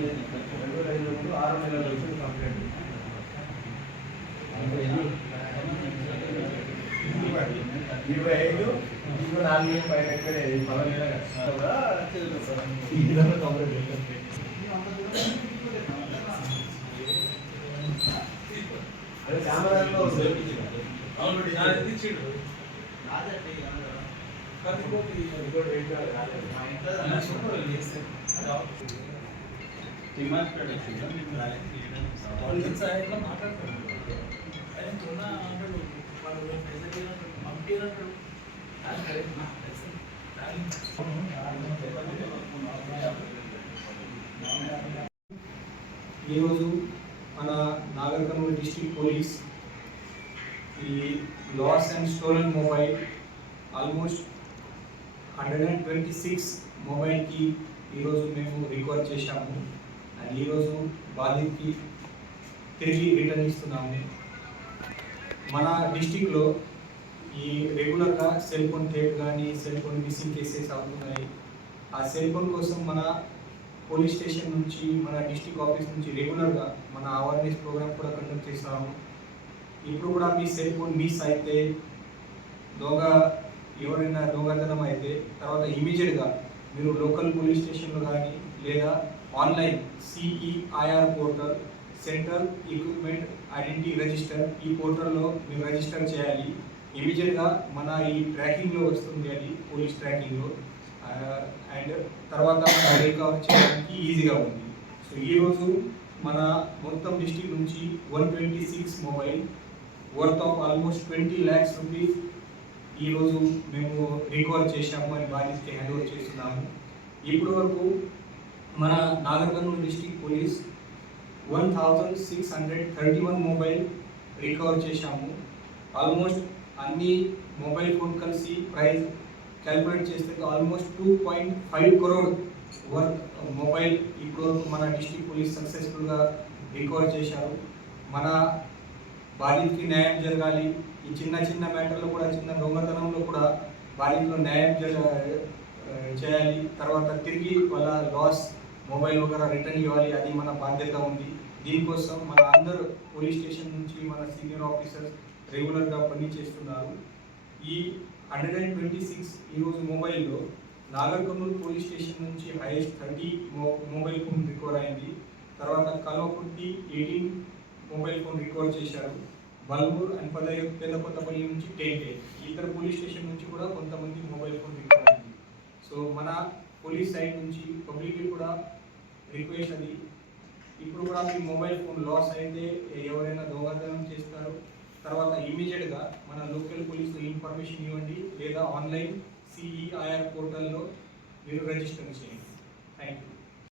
2005 6 నెలల నుంచి కంప్లైంట్ 25 4 పైన ఎక్కడే 10 నెలలు కంప్లైంట్ అదే కెమెరాలో ఈరోజు మన నాగర్ కర్నూలు డిస్ట్రిక్ట్ పోలీస్ ఈ lost and stolen mobile almost 126 మొబైల్కి ఈరోజు మేము రికవర్ చేశాము. అండ్ ఈరోజు బాధితుకి తిరిగి రిటర్న్ ఇస్తున్నాము. మన డిస్టిక్లో ఈ రెగ్యులర్గా సెల్ ఫోన్ థెఫ్ట్ కానీ సెల్ ఫోన్ మిస్సింగ్ కేసెస్ అవుతున్నాయి. ఆ సెల్ ఫోన్ కోసం మన పోలీస్ స్టేషన్ నుంచి మన డిస్ట్రిక్ట్ ఆఫీస్ నుంచి రెగ్యులర్గా మన అవేర్నెస్ ప్రోగ్రామ్ కూడా కండక్ట్ చేస్తాము. ఇప్పుడు కూడా మీ సెల్ ఫోన్ మిస్ అయితే ఎవరైనా దొంగతనం అయితే తర్వాత ఇమీడియట్గా మీరు లోకల్ పోలీస్ స్టేషన్లో కానీ లేదా online CEIR portal central equipment identity register ఈ పోర్టల్లో మీరు రిజిస్టర్ చేయాలి. ఇమీడియట్గా మన ఈ ట్రాకింగ్లో వస్తుంది, అది పోలీస్ ట్రాకింగ్లో. అండ్ తర్వాత మన రికవర్ చేయడానికి ఈజీగా ఉంది. సో ఈరోజు మన మొత్తం డిస్ట్రిక్ట్ నుంచి 126 mobile worth of almost 20 lakhs rupees ఈరోజు మేము రికవర్ చేశాము అని బాధితుకి హ్యాండ్ ఓవర్ చేస్తున్నాము. ఇప్పటి వరకు మన Nagarkurnool district police 1631 mobile recover చేశాము. ఆల్మోస్ట్ అన్ని మొబైల్ ఫోన్ కలిసి ప్రైస్ క్యాల్కులేట్ చేస్తే ఆల్మోస్ట్ 2.5 crore వర్త్ మొబైల్ ఇప్పుడు మన డిస్ట్రిక్ట్ పోలీస్ సక్సెస్ఫుల్గా రికవర్ చేశారు. మన బాధితుకి న్యాయం జరగాలి. ఈ చిన్న చిన్న మ్యాటర్లో కూడా, చిన్న దొంగతనంలో కూడా బాధితులు న్యాయం చేయాలి. తర్వాత తిరిగి వాళ్ళ లాస్ మొబైల్ వగేరా రిటర్న్ ఇవ్వాలి. అది మన బాధ్యత ఉంది. దీనికోసం మన అందరు పోలీస్ స్టేషన్ నుంచి మన సీనియర్ ఆఫీసర్స్ రెగ్యులర్గా పని చేస్తున్నారు. ఈ 126 ఈరోజు మొబైల్లో నాగర్ కర్నూలు పోలీస్ స్టేషన్ నుంచి హైయెస్ట్ 30 మొబైల్ ఫోన్ రికవర్ అయింది. తర్వాత కల్వకుర్తి 18 మొబైల్ ఫోన్ రికవర్ చేశారు. బల్మూర్ అండ్ పెద్దకొత్తపల్లి నుంచి 10 ఇతర పోలీస్ స్టేషన్ నుంచి కూడా కొంతమంది మొబైల్ ఫోన్ రికవర్ అయింది. సో మన పోలీస్ సైడ్ నుంచి పబ్లిక్కి కూడా రిక్వెస్ట్ అది, ఇప్పుడు కూడా మీ మొబైల్ ఫోన్ లాస్ అయితే ఎవరైనా దొంగతనం చేస్తారు తర్వాత ఇమీడియట్గా మన లోకల్ పోలీసులో ఇన్ఫర్మేషన్ ఇవ్వండి లేదా ఆన్లైన్ CEIR పోర్టల్లో మీరు రిజిస్టర్ చేయండి. Thank you.